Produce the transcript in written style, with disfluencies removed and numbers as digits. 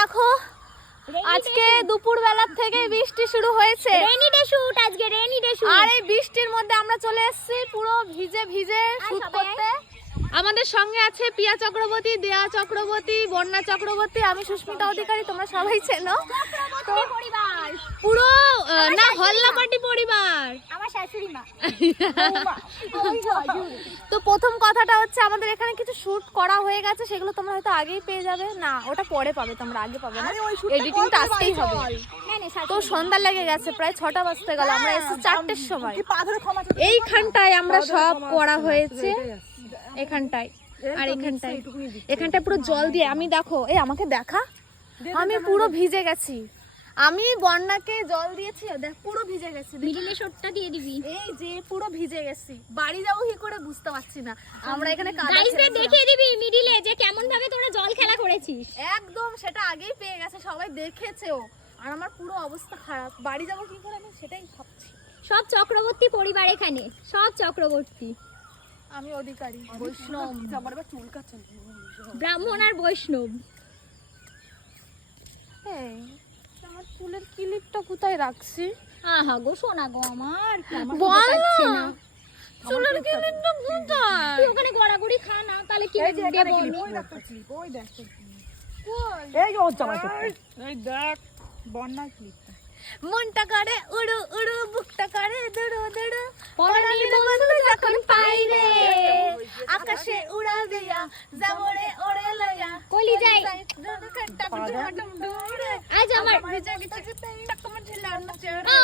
দেখো আজকে দুপুর বেলা থেকে বৃষ্টি শুরু হয়েছে। রেইনি ডে শুট, আজকে রেইনি ডে শুট। আর এই বৃষ্টির মধ্যে আমরা চলে এসেছি পুরো ভিজে ভিজে শুট করতে। আমাদের সঙ্গে আছে পিয়া চক্রবর্তী, দেয়া চক্রবর্তী, বন্যা চক্রবর্তী, আমি সুস্মিতা অধিকারী, তোমরা সবাই চেনো। পরিবার পুরো না হল্লাপাটি পরিবার, আমার শাশুড়ি মা। তো প্রথম কথাটা হচ্ছে আমাদের এখানে কিছু শুট করা হয়ে গেছে, সেগুলো তোমরা হয়তো আগেই পেয়ে যাবে। না, ওটা পরে পাবে, তোমরা আগে পাবে না, এডিটিংটা আজকেই হবে। তো সন্ধ্যা লেগে গেছে, প্রায় 6টা বাজতে গেল, আমরা এসেছি 4টের সময়। এইখানটায় আমরা সব করা হয়েছে, এখানটায় আর এখানটায় পুরো জল দিয়ে। আমি দেখো, এই আমাকে দেখা, আমি পুরো ভিজে গেছি। আমি বন্যাকে জল দিয়েছি, দেখ পুরো ভিজে গেছি। মিডিলে শটটা দিয়ে দিবি। এই যে পুরো ভিজে গেছি, বাড়ি যাবো কি করে বুঝতে পারছি না। আমরা এখানে গাইসদের দেখিয়ে দিবি মিডিলে যে কেমন ভাবে তোরা জল খেলা করেছিস। একদম সেটা আগেই পেয়ে গেছে, সবাই দেখেছেও। আর আমার পুরো অবস্থা খারাপ, বাড়ি যাবো কি করে আমি সেটাই ভাবছি। সব চক্রবর্তী পরিবার এখানে, সব চক্রবর্তী, আমি অধিকারী, বৈষ্ণব, ব্রাহ্মণ আর বৈষ্ণব। এই আমার চুলের ক্লিপটা কোথায় রাখছি? আহা গো সোনা গো আমার, বল পাচ্ছে না না। চুলের ক্লিপটা কোথায়? তুই ওখানে গড়াগড়ি খা না, তাহলে কি দেব আমি? এই যে ওর জামাই এই দেখ বন্যার ক্লিপটা। মনটা করে উড়ু উড়ু, বুকটা করে দুড়ু দুড়ু, পরাণের বন্ধু যখন পাই রে আকাশে উড়া দিয়া যাবো রে ওরে লইয়া কলি যাই। আজ আমার ভিজে গেছে টাকমা ঢিলার না ও